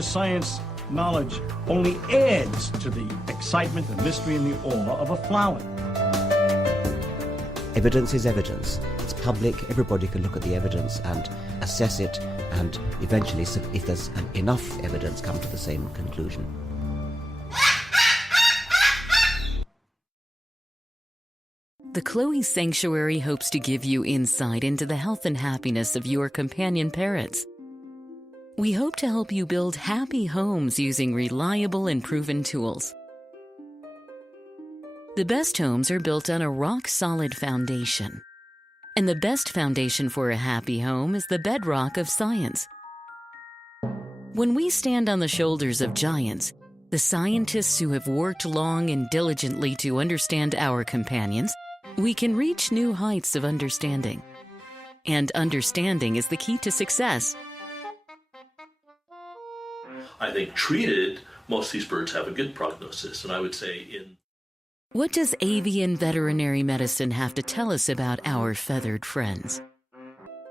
to science, knowledge only adds to the excitement, the mystery, and the awe of a flower. Evidence is evidence. It's public. Everybody can look at the evidence and assess it, and eventually, if there's enough evidence, come to the same conclusion. The Chloe Sanctuary hopes to give you insight into the health and happiness of your companion parrots. We hope to help you build happy homes using reliable and proven tools. The best homes are built on a rock-solid foundation. And the best foundation for a happy home is the bedrock of science. When we stand on the shoulders of giants, the scientists who have worked long and diligently to understand our companions, we can reach new heights of understanding. And understanding is the key to success. I think treated, most of these birds have a good prognosis, and I would say What does avian veterinary medicine have to tell us about our feathered friends?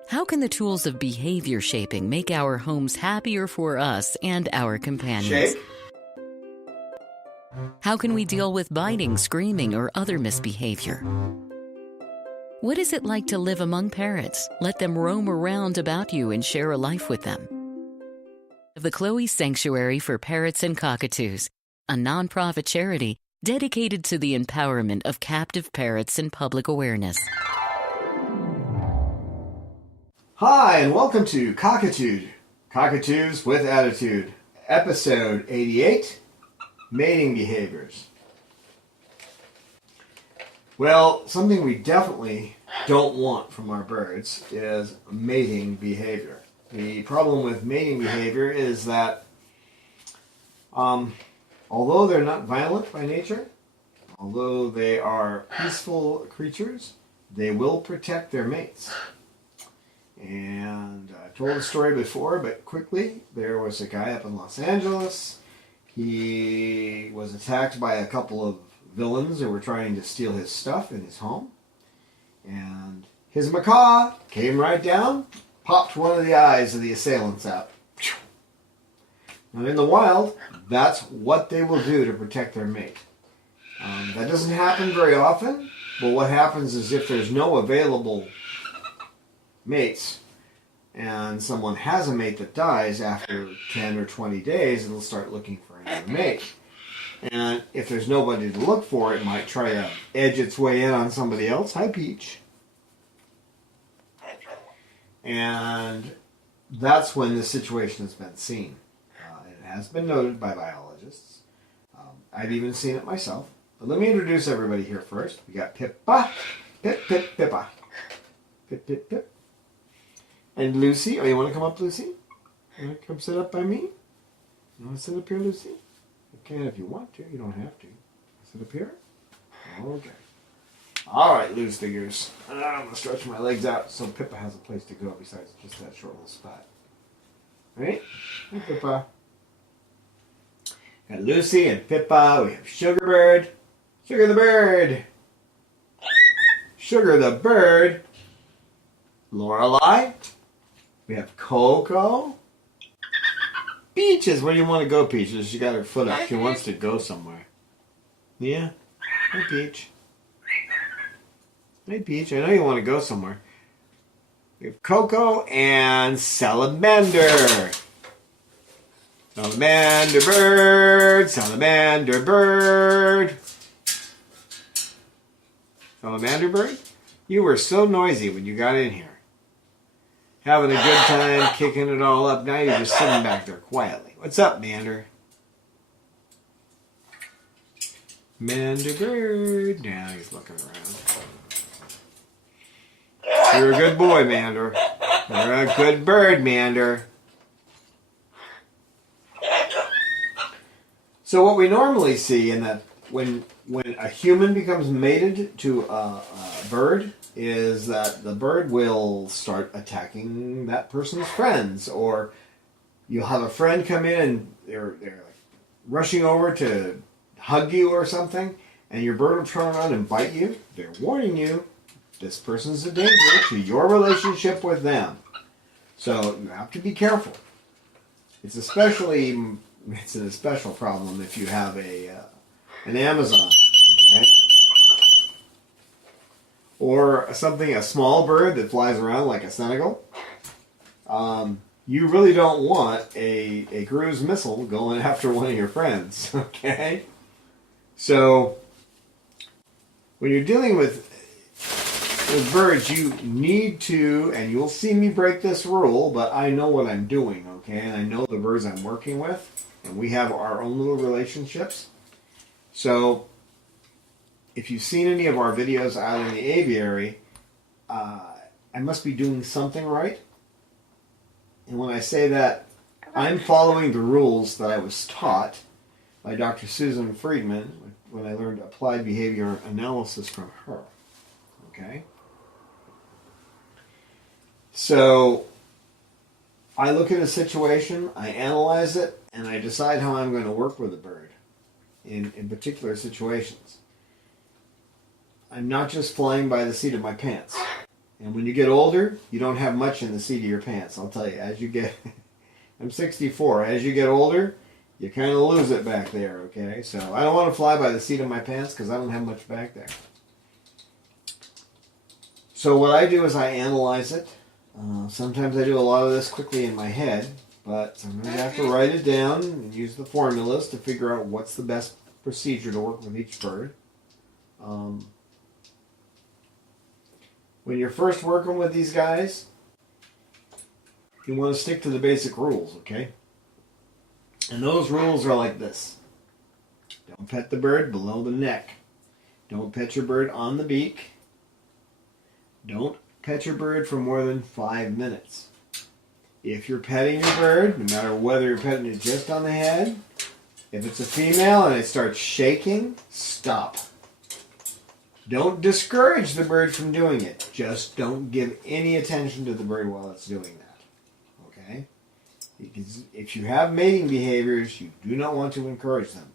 How can the tools of behavior shaping make our homes happier for us and our companions? Shake. How can we deal with biting, screaming, or other misbehavior? What is it like to live among parrots? Let them roam around about you and share a life with them. Of the Chloe Sanctuary for Parrots and Cockatoos, a nonprofit charity dedicated to the empowerment of captive parrots and public awareness. Hi, and welcome to Cockatoos with Attitude, episode 88, Mating Behaviors. Well, something we definitely don't want from our birds is mating behavior. The problem with mating behavior is that although they're not violent by nature, although they are peaceful creatures, they will protect their mates. And I've told the story before, but quickly, there was a guy up in Los Angeles. He was attacked by a couple of villains who were trying to steal his stuff in his home. And his macaw came right down, popped one of the eyes of the assailants out. Now in the wild, that's what they will do to protect their mate. That doesn't happen very often, but what happens is if there's no available mates, and someone has a mate that dies after 10 or 20 days, it'll start looking for another mate. And if there's nobody to look for, it might try to edge its way in on somebody else. Hi, Peach. And that's when this situation has been seen. It has been noted by biologists. I've even seen it myself. But let me introduce everybody here first. We got Pippa, Pippa, Pip. And Lucy. Oh, you want to come up, Lucy? You want to come sit up by me? You want to sit up here, Lucy? You can if you want to. You don't have to. Sit up here? Okay. All right, loose figures. I'm going to stretch my legs out so Pippa has a place to go besides just that short little spot. All right? Hey, Pippa. Got Lucy and Pippa. We have Sugarbird. Sugar the bird. Sugar the bird. Lorelei. We have Coco. Peaches. Where do you want to go, Peaches? She got her foot up. She wants to go somewhere. Yeah? Hi, Peach. Hey, Peach. I know you want to go somewhere. We have Coco and Salamander. Salamander bird. Salamander bird. Salamander bird? You were so noisy when you got in here. Having a good time, kicking it all up. Now you're just sitting back there quietly. What's up, Mander? Mander bird. Now he's looking around. You're a good boy, Mander. You're a good bird, Mander. So what we normally see in that when a human becomes mated to a bird is that the bird will start attacking that person's friends, or you'll have a friend come in and they're like rushing over to hug you or something, and your bird will turn around and bite you. They're warning you this person's a danger to your relationship with them. So you have to be careful. It's an especial problem if you have an Amazon, okay? Or a small bird that flies around like a Senegal. You really don't want a cruise missile going after one of your friends, okay? So, when you're dealing with birds, you need to, and you'll see me break this rule, but I know what I'm doing, okay? And I know the birds I'm working with, and we have our own little relationships. So, if you've seen any of our videos out in the aviary, I must be doing something right. And when I say that, I'm following the rules that I was taught by Dr. Susan Friedman when I learned applied behavior analysis from her. Okay? So, I look at a situation, I analyze it, and I decide how I'm going to work with a bird in particular situations. I'm not just flying by the seat of my pants. And when you get older, you don't have much in the seat of your pants. I'll tell you, as you get, I'm 64, as you get older, you kind of lose it back there, okay? So I don't want to fly by the seat of my pants because I don't have much back there. So what I do is I analyze it. Sometimes I do a lot of this quickly in my head, but sometimes I have to write it down and use the formulas to figure out what's the best procedure to work with each bird. When you're first working with these guys, you want to stick to the basic rules, okay? And those rules are like this. Don't pet the bird below the neck. Don't pet your bird on the beak. Don't pet your bird for more than 5 minutes. If you're petting your bird, no matter whether you're petting it just on the head, if it's a female and it starts shaking, stop. Don't discourage the bird from doing it. Just don't give any attention to the bird while it's doing that. Okay? Because if you have mating behaviors, you do not want to encourage them.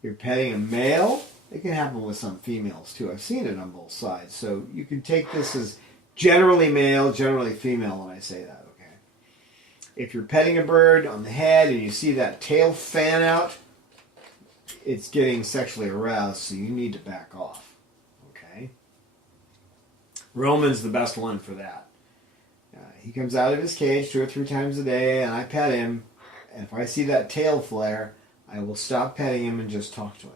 You're petting a male, it can happen with some females too. I've seen it on both sides. So you can take this as generally male, generally female when I say that, okay? If you're petting a bird on the head and you see that tail fan out, it's getting sexually aroused, so you need to back off. Roman's the best one for that. He comes out of his cage 2 or 3 times a day, and I pet him. And if I see that tail flare, I will stop petting him and just talk to him.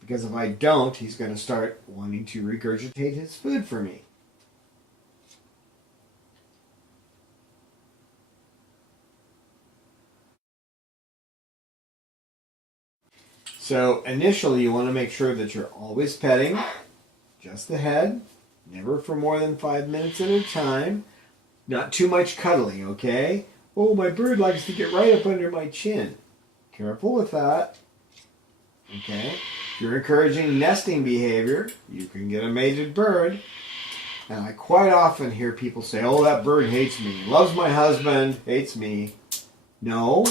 Because if I don't, he's going to start wanting to regurgitate his food for me. So initially you want to make sure that you're always petting just the head, never for more than 5 minutes at a time, not too much cuddling, okay? Oh, my bird likes to get right up under my chin. Careful with that, okay? If you're encouraging nesting behavior, you can get a mated bird. And I quite often hear people say, oh, that bird hates me, loves my husband, hates me. No.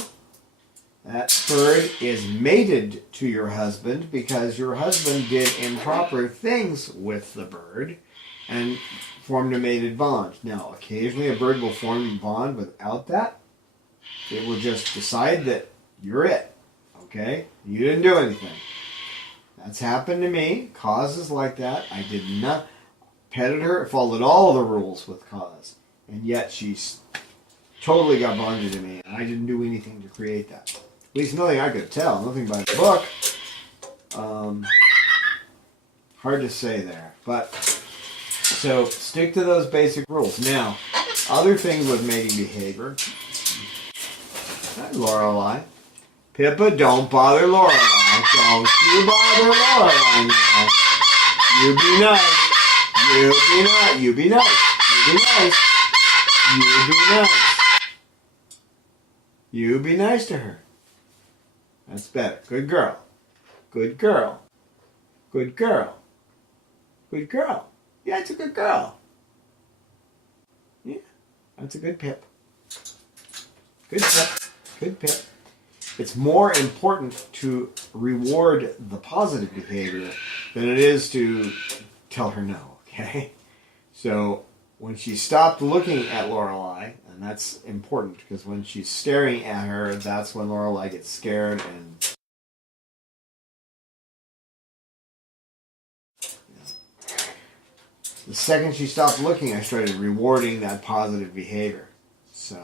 That bird is mated to your husband because your husband did improper things with the bird and formed a mated bond. Now, occasionally a bird will form a bond without that. It will just decide that you're it, okay? You didn't do anything. That's happened to me. Cause is like that. I did not petted her, followed all the rules with Cause, and yet she's totally got bonded to me, and I didn't do anything to create that. At least nothing I could tell, nothing by the book. Hard to say there. But, so, stick to those basic rules. Now, other things with mating behavior. Lorelei. Pippa, don't bother Lorelei. Don't you bother Lorelei now. You be nice. You be nice. You be nice. You be nice. You be nice. You be nice to her. That's better. Good girl. Good girl. Good girl. Good girl. Yeah, it's a good girl. Yeah, that's a good Pip. Good Pip. Good Pip. It's more important to reward the positive behavior than it is to tell her no, okay? So when she stopped looking at Lorelei, and that's important because when she's staring at her, that's when Lorelei gets scared and the second she stopped looking, I started rewarding that positive behavior. So.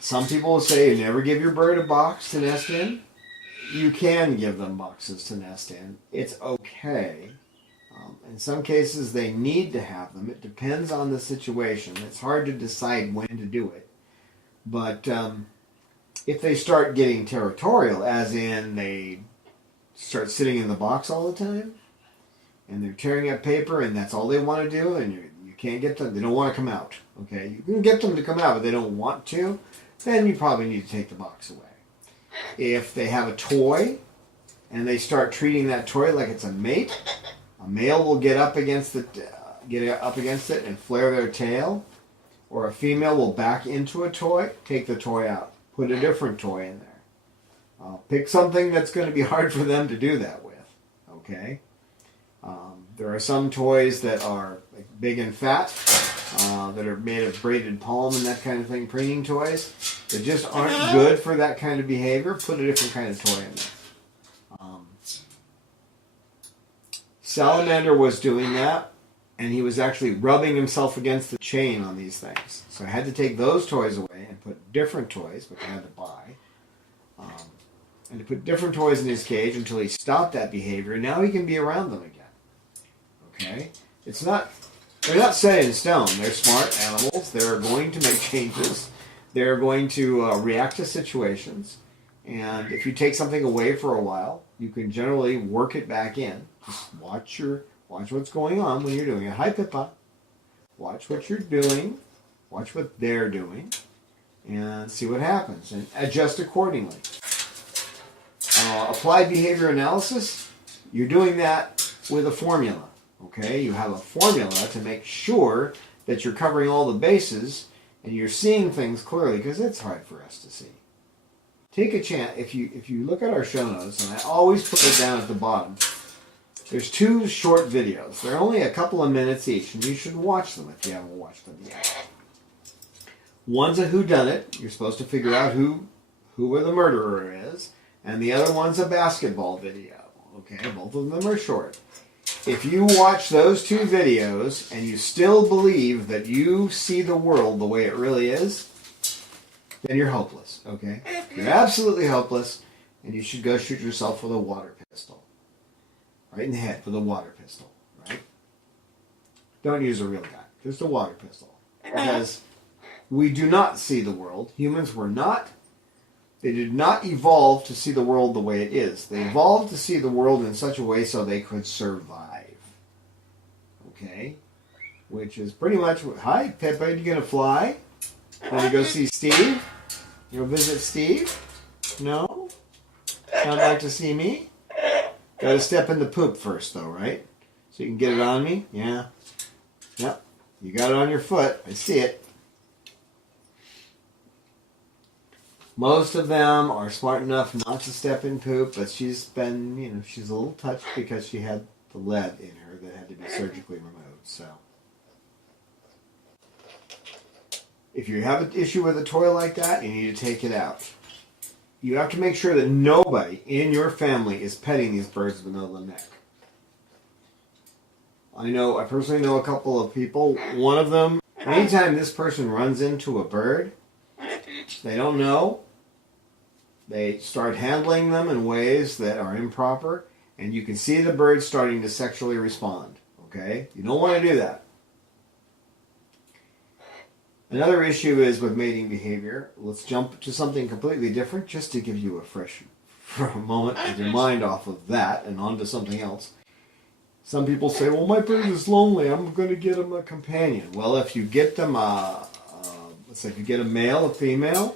Some people will say you never give your bird a box to nest in. You can give them boxes to nest in. It's okay. In some cases, they need to have them. It depends on the situation. It's hard to decide when to do it. But if they start getting territorial, as in they start sitting in the box all the time, and they're tearing up paper, and that's all they want to do, and you can't get them, they don't want to come out. Okay, you can get them to come out, but they don't want to, then you probably need to take the box away. If they have a toy, and they start treating that toy like it's a mate, a male will get up against it and flare their tail, or a female will back into a toy, take the toy out, put a different toy in there. Pick something that's going to be hard for them to do that with. Okay. There are some toys that are like big and fat, that are made of braided palm and that kind of thing, preening toys, that just aren't good for that kind of behavior. Put a different kind of toy in there. Salamander was doing that, and he was actually rubbing himself against the chain on these things. So I had to take those toys away and put different toys, which I had to buy. And to put different toys in his cage until he stopped that behavior. And now he can be around them again. Okay? They're not set in stone. They're smart animals. They're going to make changes. They're going to react to situations. And if you take something away for a while, you can generally work it back in. Just watch what's going on when you're doing it. Hi, Pippa. Watch what you're doing. Watch what they're doing. And see what happens. And adjust accordingly. Applied behavior analysis, you're doing that with a formula. Okay, you have a formula to make sure that you're covering all the bases and you're seeing things clearly, because it's hard for us to see. Take a chance. If you look at our show notes, and I always put it down at the bottom, there's 2 short videos. They're only a couple of minutes each, and you should watch them if you haven't watched them yet. One's a whodunit. You're supposed to figure out who the murderer is. And the other one's a basketball video. Okay, both of them are short. If you watch those two videos and you still believe that you see the world the way it really is, then you're hopeless, okay? You're absolutely hopeless, and you should go shoot yourself with a water pistol. Right in the head with a water pistol, right? Don't use a real gun, just a water pistol. Because we do not see the world. Humans were not. They did not evolve to see the world the way it is. They evolved to see the world in such a way so they could survive. Okay? Which is pretty much what... Hi, Pippa, you gonna fly? Wanna go see Steve? You go visit Steve? No? Not like to see me? Gotta step in the poop first, though, right? So you can get it on me? Yeah. Yep. You got it on your foot. I see it. Most of them are smart enough not to step in poop, but she's been, she's a little touched because she had the lead in her that had to be surgically removed. So, if you have an issue with a toy like that, you need to take it out. You have to make sure that nobody in your family is petting these birds below the neck. I personally know a couple of people. One of them, anytime this person runs into a bird they don't know, they start handling them in ways that are improper, and you can see the bird starting to sexually respond. Okay? You don't want to do that. Another issue is with mating behavior. Let's jump to something completely different just to give you a fresh moment with your mind off of that and onto something else. Some people say, well, my bird is lonely. I'm going to get him a companion. Well, if you get them, let's say if you get a male, a female,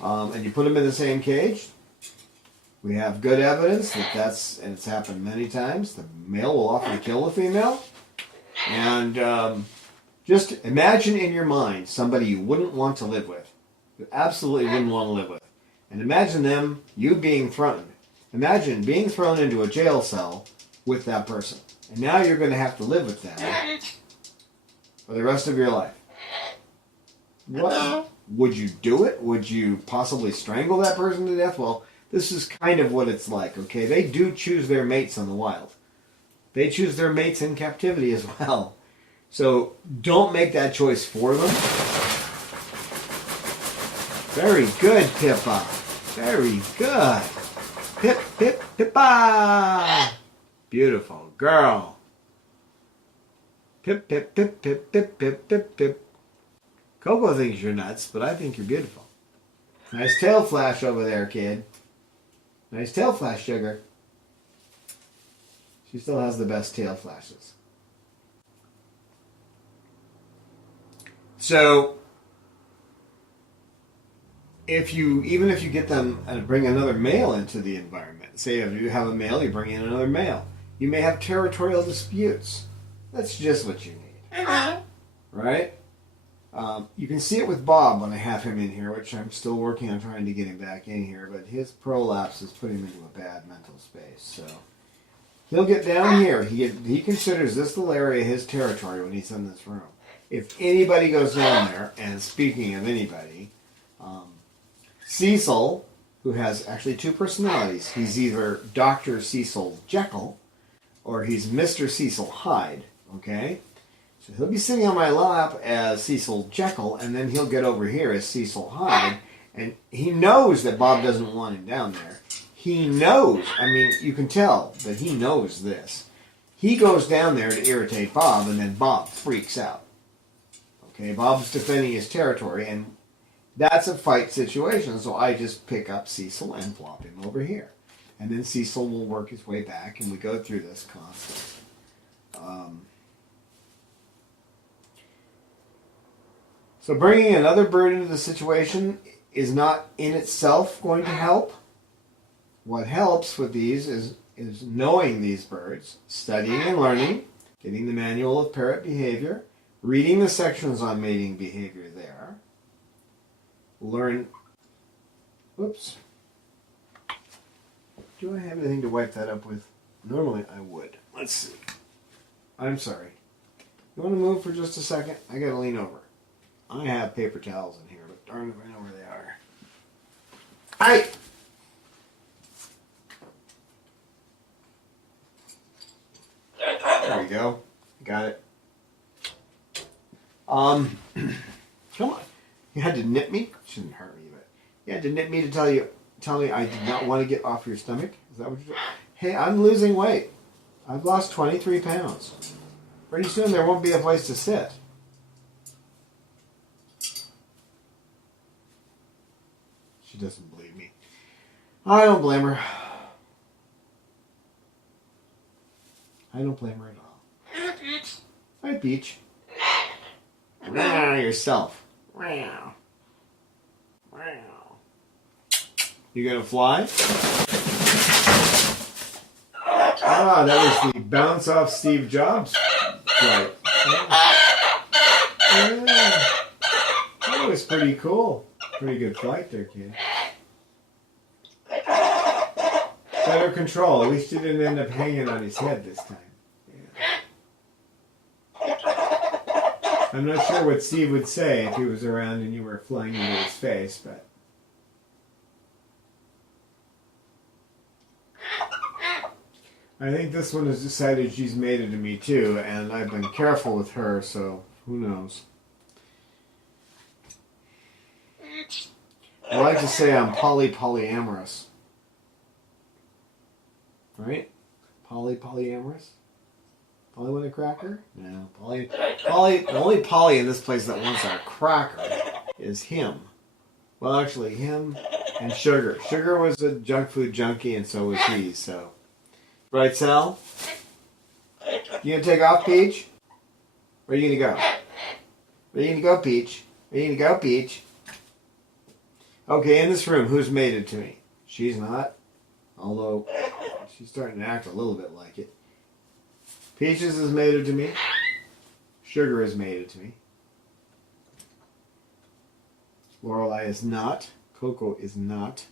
and you put them in the same cage, we have good evidence that and it's happened many times, the male will often kill the female. And just imagine in your mind somebody you wouldn't want to live with. You absolutely wouldn't want to live with. And imagine you being thrown. Imagine being thrown into a jail cell with that person. And now you're going to have to live with them for the rest of your life. What? Would you do it? Would you possibly strangle that person to death? Well, this is kind of what it's like, okay? They do choose their mates in the wild. They choose their mates in captivity as well. So don't make that choice for them. Very good, Pippa. Very good. Pip, pip, Pippa. Beautiful girl. Pip, pip, pip, pip, pip, pip, pip, pip. Coco thinks you're nuts, but I think you're beautiful. Nice tail flash over there, kid. Nice tail flash, sugar. She still has the best tail flashes. So, even if you get them and bring another male into the environment, say if you have a male, you bring in another male, you may have territorial disputes. That's just what you need. Right? You can see it with Bob when I have him in here, which I'm still working on trying to get him back in here, but his prolapse has put him into a bad mental space. So he'll get down here. He considers this little area his territory when he's in this room. If anybody goes down there, and speaking of anybody, Cecil, who has actually two personalities, he's either Dr. Cecil Jekyll or he's Mr. Cecil Hyde, okay? So he'll be sitting on my lap as Cecil Jekyll, and then he'll get over here as Cecil Hyde, and he knows that Bob doesn't want him down there. He knows, you can tell that he knows this. He goes down there to irritate Bob, and then Bob freaks out. Okay, Bob's defending his territory, and that's a fight situation, so I just pick up Cecil and plop him over here. And then Cecil will work his way back, and we go through this constantly. So bringing another bird into the situation is not in itself going to help. What helps with these is knowing these birds, studying and learning, getting the manual of parrot behavior, reading the sections on mating behavior there. Whoops. Do I have anything to wipe that up with? Normally I would. Let's see. I'm sorry. You want to move for just a second? I gotta lean over. I have paper towels in here, but darn if I know where they are. Hi! Come on. You had to nip me? Shouldn't hurt me, but you had to nip me to tell me I did not want to get off your stomach? Is that what you're doing? Hey, I'm losing weight. I've lost 23 pounds. Pretty soon there won't be a place to sit. She doesn't believe me. I don't blame her. I don't blame her at all. Hi, Peach. Meow yourself. Meow. Meow. You gonna fly? Ah, that was the bounce off Steve Jobs flight. Yeah. That was pretty cool. Pretty good flight there, kid. Better control. At least you didn't end up hanging on his head this time. Yeah. I'm not sure what Steve would say if he was around and you were flying into his face, but... I think this one has decided she's mated to me too, and I've been careful with her, so who knows. I like to say I'm polyamorous. Right? Polyamorous? Polly want a cracker? No. The only Polly in this place that wants a cracker is him. Well, actually, him and Sugar. Sugar was a junk food junkie, and so was he, so... Right, Sal? You gonna take off, Peach? Where are you gonna go? Where are you gonna go, Peach? Where are you gonna go, Peach? Okay, in this room, who's mated to me? She's not. Although, she's starting to act a little bit like it. Peaches is mated to me. Sugar is mated to me. Lorelei is not. Coco is not.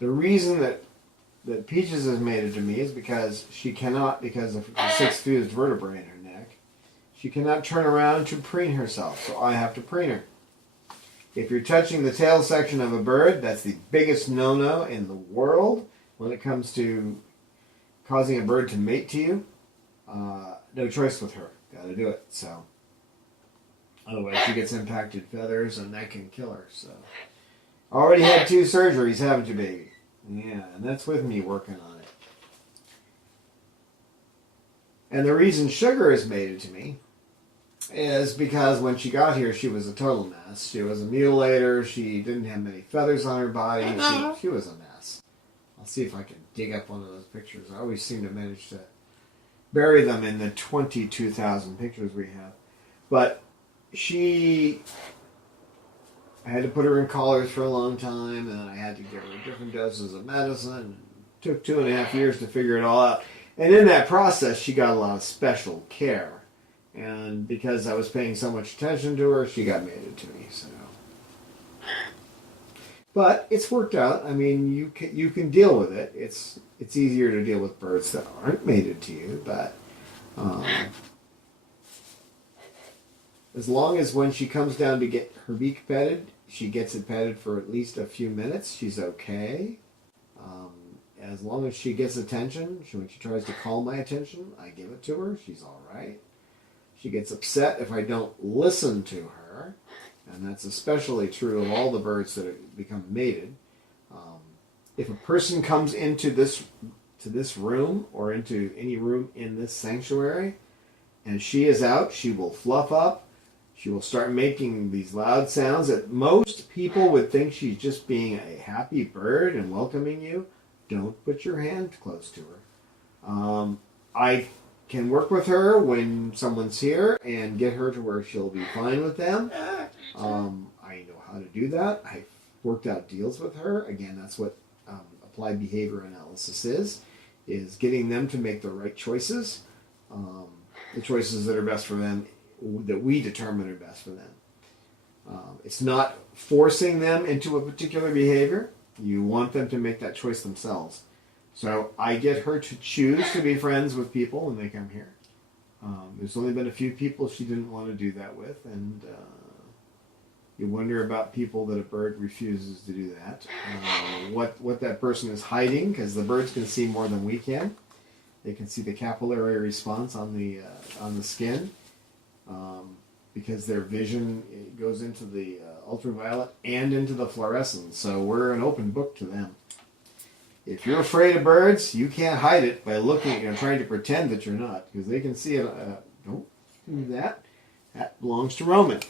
The reason that that Peaches has mated to me is because she cannot, because of the 6 fused vertebrae in her neck, she cannot turn around to preen herself, so I have to preen her. If you're touching the tail section of a bird, that's the biggest no-no in the world when it comes to causing a bird to mate to you. No choice with her. Got to do it. So otherwise she gets impacted feathers and that can kill her. So already had 2 surgeries, haven't you, baby? Yeah, and that's with me working on it. And the reason Sugar is mated to me is because when she got here, she was a total mess. She was a mutilator. She didn't have many feathers on her body. She was a mess. I'll see if I can dig up one of those pictures. I always seem to manage to bury them in the 22,000 pictures we have. But I had to put her in collars for a long time, and then I had to give her different doses of medicine. It took 2.5 years to figure it all out. And in that process, she got a lot of special care. And because I was paying so much attention to her, she got mated to me. So, but it's worked out. I mean, you can deal with it. It's easier to deal with birds that aren't mated to you. But as long as when she comes down to get her beak petted, she gets it petted for at least a few minutes, she's okay. As long as she gets attention, when she tries to call my attention, I give it to her. She's all right. She gets upset if I don't listen to her, and that's especially true of all the birds that have become mated. If a person comes into this room or into any room in this sanctuary, and she is out, she will fluff up. She will start making these loud sounds that most people would think she's just being a happy bird and welcoming you. Don't put your hand close to her. I can work with her when someone's here and get her to where she'll be fine with them. I know how to do that. I've worked out deals with her. Again, that's what applied behavior analysis is getting them to make the right choices, the choices that are best for them, that we determine are best for them. It's not forcing them into a particular behavior. You want them to make that choice themselves. So I get her to choose to be friends with people when they come here. There's only been a few people she didn't want to do that with, and you wonder about people that a bird refuses to do that. What that person is hiding, because the birds can see more than we can. They can see the capillary response on the skin, because their vision goes into the ultraviolet and into the fluorescence. So we're an open book to them. If you're afraid of birds, you can't hide it by looking and trying to pretend that you're not, because they can see it. Don't do that. That belongs to Roman.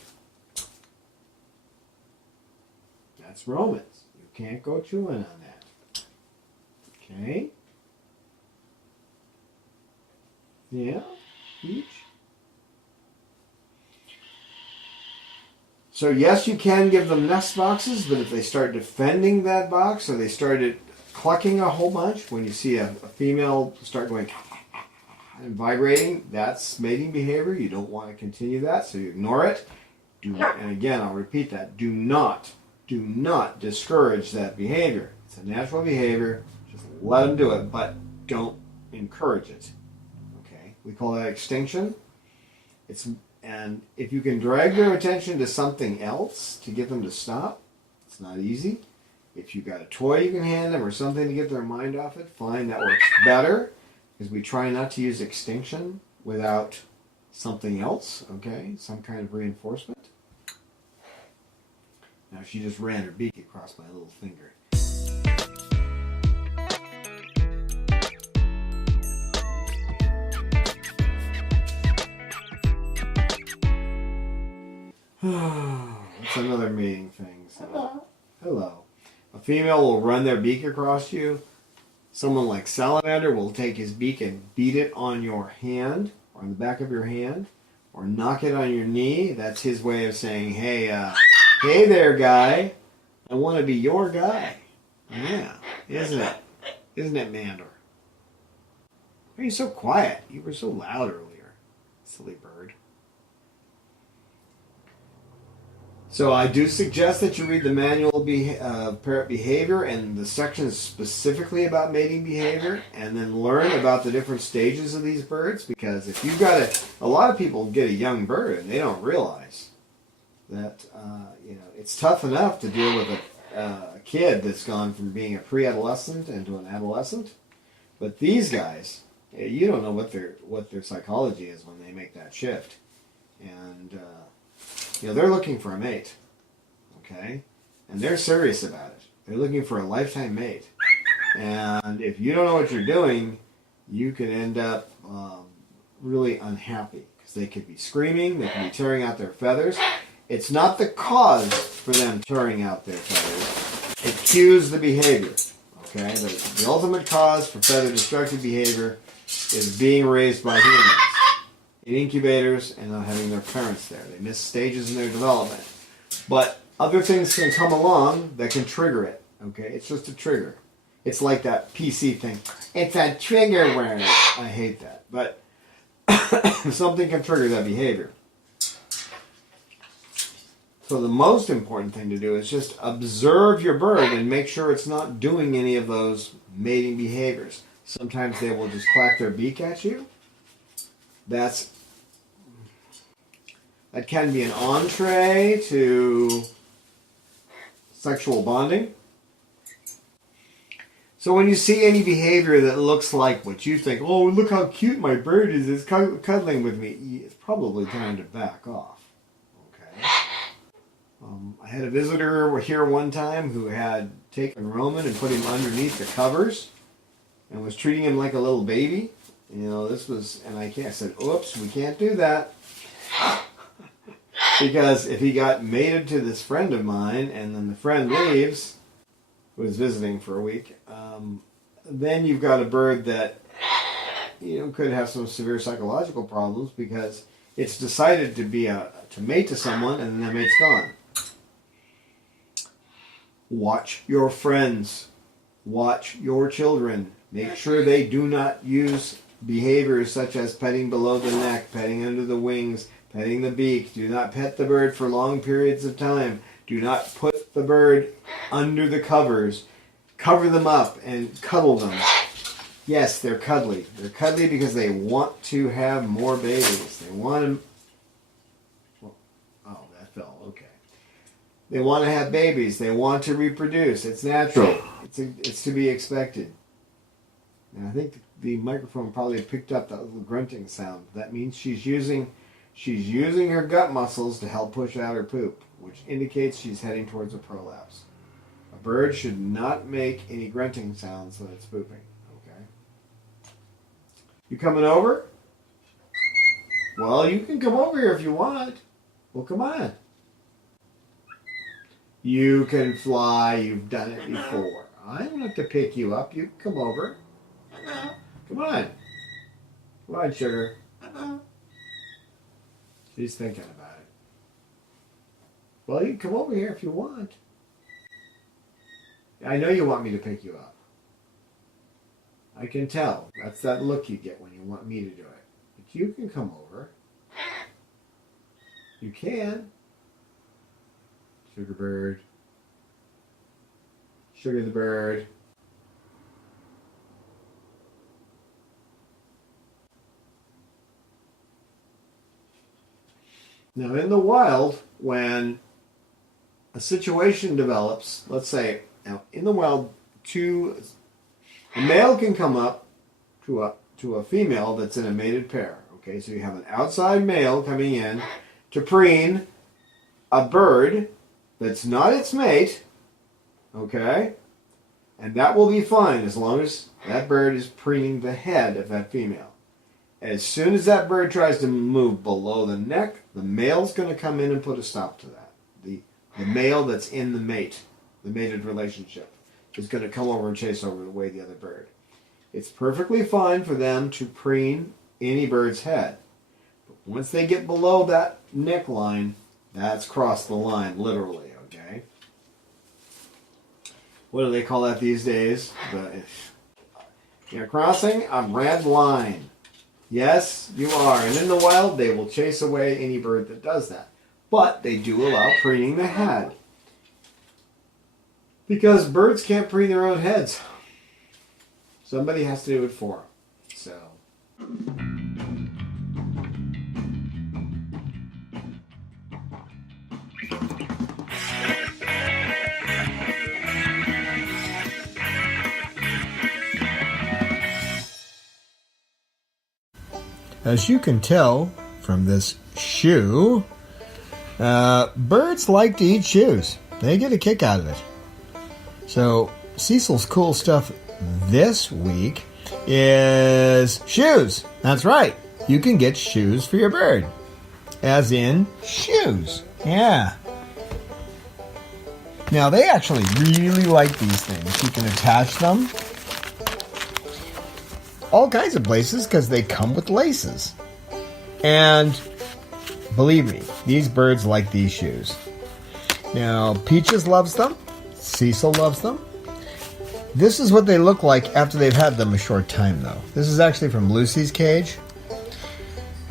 That's Romans. You can't go chewing on that. Okay? Yeah? Each? So yes, you can give them nest boxes, but if they start defending that box, or they started clucking a whole bunch, when you see a female start going and vibrating, that's mating behavior. You don't want to continue that, so you ignore it. And again, I'll repeat that. Do not discourage that behavior. It's a natural behavior. Just let them do it, but don't encourage it. Okay? We call that extinction. And if you can drag their attention to something else to get them to stop, it's not easy. If you've got a toy you can hand them or something to get their mind off it, fine, that works better, because we try not to use extinction without something else, okay? Some kind of reinforcement. Now she just ran her beak across my little finger. That's another mating thing. So. Hello. A female will run their beak across you. Someone like Salamander will take his beak and beat it on your hand, or on the back of your hand, or knock it on your knee. That's his way of saying, hey, hey there, guy. I want to be your guy. Yeah, isn't it? Isn't it, Mandor? Why are you so quiet? You were so loud earlier. Silly bird. So I do suggest that you read the manual parrot behavior and the sections specifically about mating behavior, and then learn about the different stages of these birds. Because if you've got a lot of people get a young bird and they don't realize that it's tough enough to deal with a kid that's gone from being a pre-adolescent into an adolescent, but these guys, you don't know what their psychology is when they make that shift, and they're looking for a mate, okay, and they're serious about it. They're looking for a lifetime mate, and if you don't know what you're doing, you could end up really unhappy because they could be screaming, they could be tearing out their feathers. It's not the cause for them tearing out their feathers. It cues the behavior. Okay, the ultimate cause for feather destructive behavior is being raised by humans in incubators and not having their parents there. They miss stages in their development. But other things can come along that can trigger it. Okay, it's just a trigger. It's like that PC thing. It's a trigger word. I hate that. But something can trigger that behavior. So the most important thing to do is just observe your bird and make sure it's not doing any of those mating behaviors. Sometimes they will just clack their beak at you. That can be an entree to sexual bonding. So when you see any behavior that looks like what you think, oh, look how cute my bird is, it's cuddling with me, it's probably time to back off. Okay. I had a visitor here one time who had taken Roman and put him underneath the covers and was treating him like a little baby. This was, and I said, oops, we can't do that. Because if he got mated to this friend of mine and then the friend leaves, who was visiting for a week, then you've got a bird that could have some severe psychological problems because it's decided to mate to someone and then that mate's gone. Watch your friends. Watch your children. Make sure they do not use behaviors such as petting below the neck, petting under the wings, petting the beak. Do not pet the bird for long periods of time. Do not put the bird under the covers. Cover them up and cuddle them. Yes, they're cuddly. They're cuddly because they want to have more babies. They want to... Oh, that fell. Okay. They want to have babies. They want to reproduce. It's natural. It's to be expected. And I think the microphone probably picked up that little grunting sound. That means she's using her gut muscles to help push out her poop, which indicates she's heading towards a prolapse. A bird should not make any grunting sounds when it's pooping. Okay. You coming over? Well, you can come over here if you want. Well, come on. You can fly. You've done it before. I don't have to pick you up. You can come over. Come on. Come on, sugar. She's thinking about it. Well, you can come over here if you want. I know you want me to pick you up. I can tell. That's that look you get when you want me to do it. But you can come over. You can. Sugar bird. Sugar the bird. Now, in the wild, when a situation develops, let's say, now in the wild, a male can come up to a female that's in a mated pair. Okay, so you have an outside male coming in to preen a bird that's not its mate. Okay, and that will be fine as long as that bird is preening the head of that female. As soon as that bird tries to move below the neck, the male's going to come in and put a stop to that. The male that's in the mated relationship, is going to come over and chase away the other bird. It's perfectly fine for them to preen any bird's head. But once they get below that neckline, that's crossed the line, literally, okay? What do they call that these days? You're crossing a red line. Yes, you are. And in the wild, they will chase away any bird that does that. but they do allow preening the head. Because birds can't preen their own heads. Somebody has to do it for them. So. As you can tell from this shoe, birds like to eat shoes. They get a kick out of it. So Cecil's cool stuff this week is shoes. That's right. You can get shoes for your bird. As in shoes. Yeah. Now they actually really like these things. You can attach them all kinds of places because they come with laces. And believe me, these birds like these shoes. Now, Peaches loves them. Cecil loves them. This is what they look like after they've had them a short time, though. This is actually from Lucy's cage.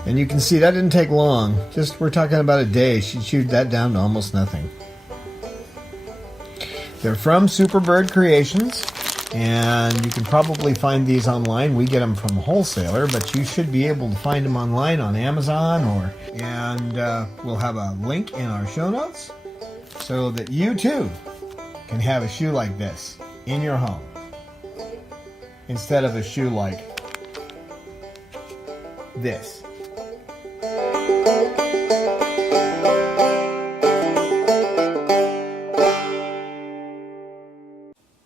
And you can see that didn't take long. Just, we're talking about a day. She chewed that down to almost nothing. They're from Superbird Creations. And you can probably find these online. We get them from a wholesaler, but you should be able to find them online on Amazon and we'll have a link in our show notes so that you too can have a shoe like this in your home instead of a shoe like this.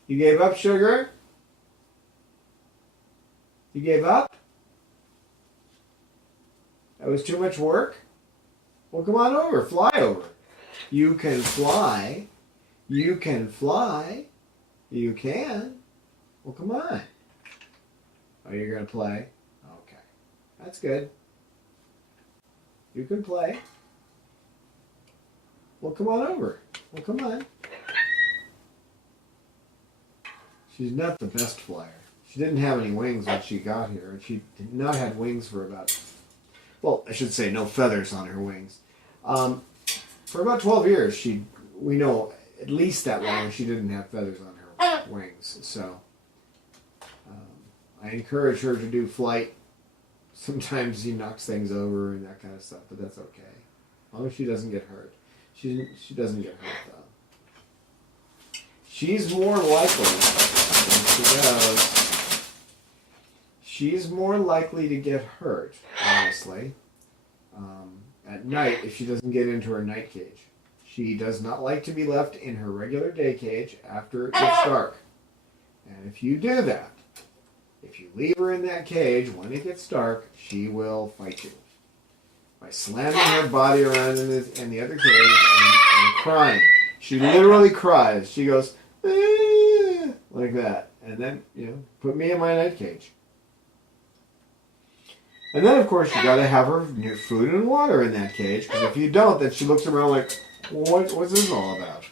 You gave up, Sugar? You gave up? That was too much work? Well, come on over. Fly over. You can fly. You can fly. You can. Well, come on. Oh, you're going to play? Okay. That's good. You can play. Well, come on over. Well, come on. She's not the best flyer. She didn't have any wings when she got here. And she did not have wings for about, well, I should say no feathers on her wings. For about 12 years, we know at least that long she didn't have feathers on her wings. So I encourage her to do flight. Sometimes she knocks things over and that kind of stuff, but that's okay. As long as she doesn't get hurt. She doesn't get hurt, though. She's more likely... She's more likely to get hurt, honestly, at night if she doesn't get into her night cage. She does not like to be left in her regular day cage after it gets dark. And if you do that, if you leave her in that cage when it gets dark, she will fight you. By slamming her body around in the other cage and crying. She literally cries. She goes, "Ah," like that. And then, put me in my night cage. And then, of course, you got to have her food and water in that cage. Because if you don't, then she looks around like, well, what's this all about?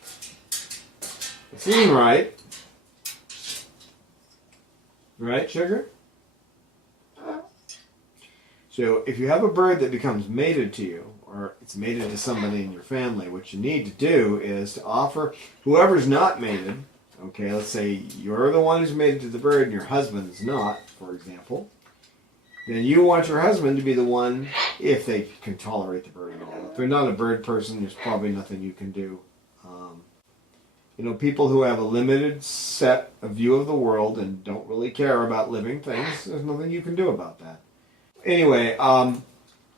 This isn't right. Right, Sugar? So, if you have a bird that becomes mated to you, or it's mated to somebody in your family, what you need to do is to offer whoever's not mated. Okay, let's say you're the one who's mated to the bird and your husband's not, for example. Then you want your husband to be the one, if they can tolerate the bird at all. If they're not a bird person, there's probably nothing you can do. People who have a limited set of view of the world and don't really care about living things, there's nothing you can do about that. Anyway,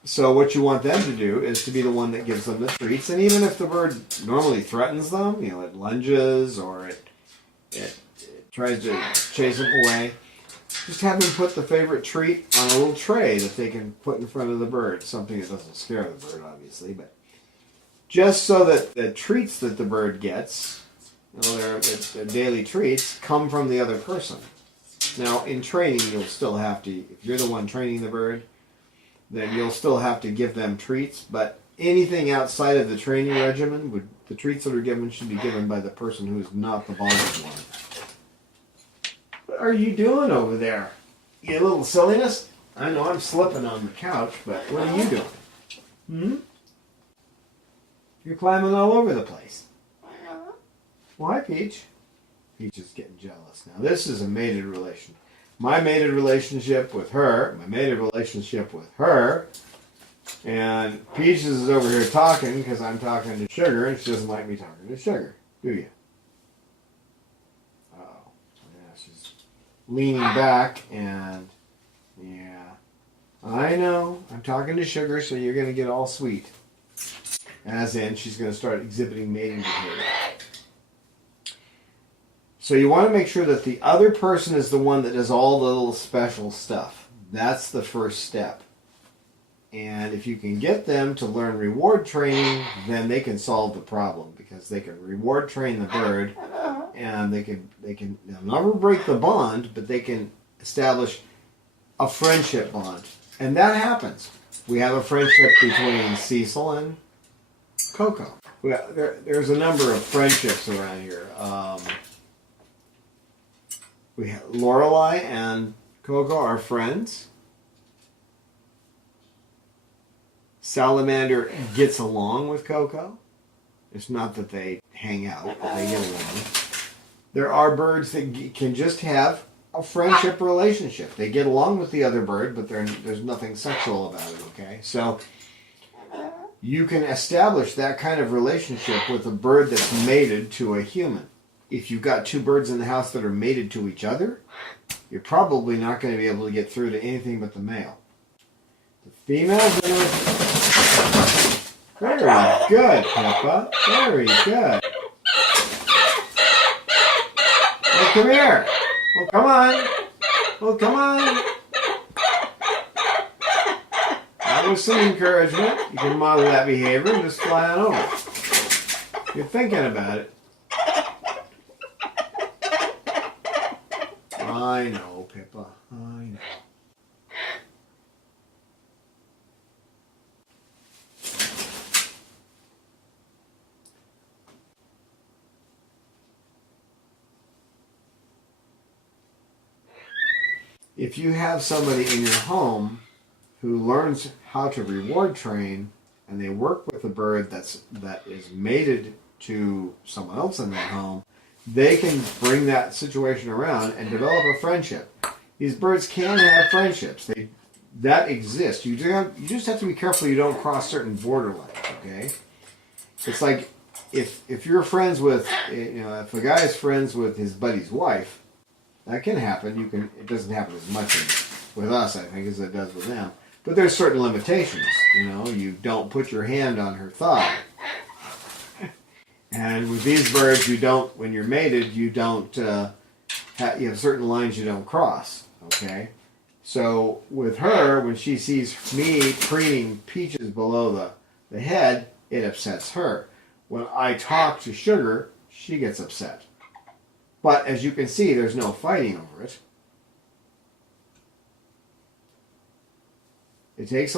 so what you want them to do is to be the one that gives them the treats. And even if the bird normally threatens them, it lunges or it tries to chase them away, just have them put the favorite treat on a little tray that they can put in front of the bird. Something that doesn't scare the bird, obviously, but just so that the treats that the bird gets, their daily treats, come from the other person. Now, in training, you'll still have to, if you're the one training the bird, then you'll still have to give them treats, but anything outside of the training regimen, the treats that are given should be given by the person who's not the bonded one. What are you doing over there? You little silliness? I know I'm slipping on the couch, but what are you doing? You're climbing all over the place. Why, Peach? Peach is getting jealous now. This is a mated relation. My mated relationship with her, my mated relationship with her, and Peach is over here talking because I'm talking to Sugar, and she doesn't like me talking to Sugar, do you? Uh-oh. Yeah, she's leaning back, and yeah. I know. I'm talking to Sugar, so you're going to get all sweet. As in, she's going to start exhibiting mating behavior. So you want to make sure that the other person is the one that does all the little special stuff. That's the first step. And if you can get them to learn reward training, then they can solve the problem, because they can reward train the bird, and they'll never break the bond, but they can establish a friendship bond. And that happens. We have a friendship between Cecil and Coco. There's a number of friendships around here. We have Lorelei and Coco are friends. Salamander gets along with Coco. It's not that they hang out, but they get along. There are birds that can just have a friendship relationship. They get along with the other bird, but there's nothing sexual about it, okay? So you can establish that kind of relationship with a bird that's mated to a human. If you've got two birds in the house that are mated to each other, you're probably not going to be able to get through to anything but the male. The females are... Very good, Peppa. Very good. Well, come here. Well, come on. Well, come on. That was some encouragement. You can model that behavior and just fly on over. You're thinking about it. I know, Pippa. I know. If you have somebody in your home who learns how to reward train, and they work with a bird that is mated to someone else in that home, they can bring that situation around and develop a friendship. These birds can have friendships. That exists. You just have to be careful you don't cross certain borderlines, okay? It's like if you're friends with, if a guy is friends with his buddy's wife, that can happen. It doesn't happen as much with us, I think, as it does with them. But there's certain limitations. You don't put your hand on her thigh. And with these birds, you don't. When you're mated, you don't. You have certain lines you don't cross. Okay. So with her, when she sees me preening Peaches below the head, it upsets her. When I talk to Sugar, she gets upset. But as you can see, there's no fighting over it. It takes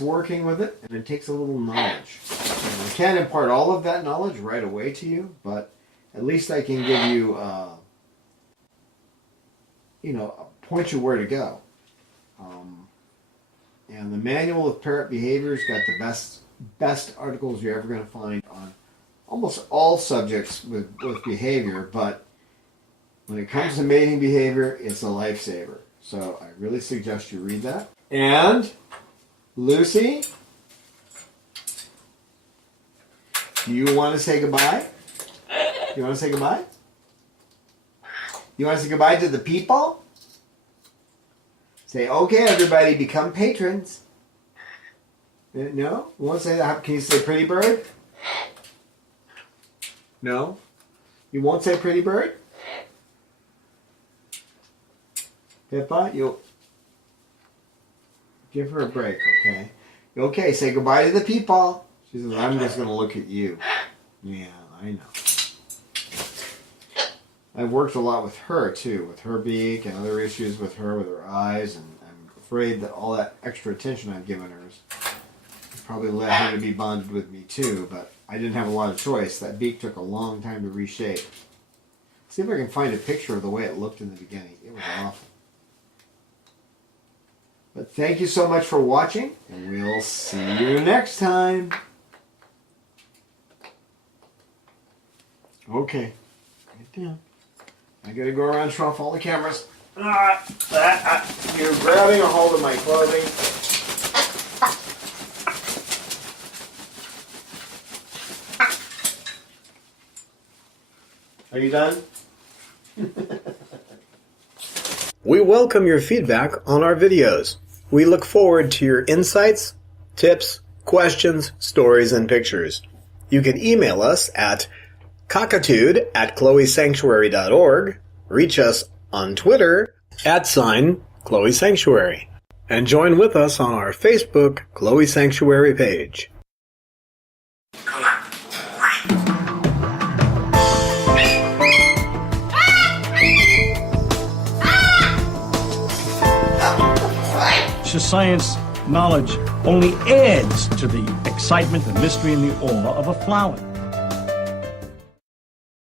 working with it, and it takes a little knowledge. And I can't impart all of that knowledge right away to you, but at least I can give you, point you where to go. And the manual of parrot behavior's got the best articles you're ever going to find on almost all subjects with behavior, but when it comes to mating behavior, it's a lifesaver. So I really suggest you read that. And Lucy, do you want to say goodbye? You want to say goodbye? You want to say goodbye to the people? Say, okay, everybody, become patrons. No? You want to say that? Can you say pretty bird? No? You won't say pretty bird? Pippa, you'll give her a break, okay? Okay, say goodbye to the people. She says, I'm just going to look at you. Yeah, I know. I've worked a lot with her, too, with her beak and other issues with her eyes, and I'm afraid that all that extra attention I've given her has probably led her to be bonded with me, too, but I didn't have a lot of choice. That beak took a long time to reshape. See if I can find a picture of the way it looked in the beginning. It was awful. But thank you so much for watching, and we'll see you next time. Okay. Get down. I gotta go around and off all the cameras. You're grabbing a hold of my clothing. Are you done? We welcome your feedback on our videos. We look forward to your insights, tips, questions, stories, and pictures. You can email us at cockatoo@chloesanctuary.org, reach us on Twitter @Chloe Sanctuary, and join with us on our Facebook Chloe Sanctuary page. Science knowledge only adds to the excitement, the mystery, and the awe of a flower.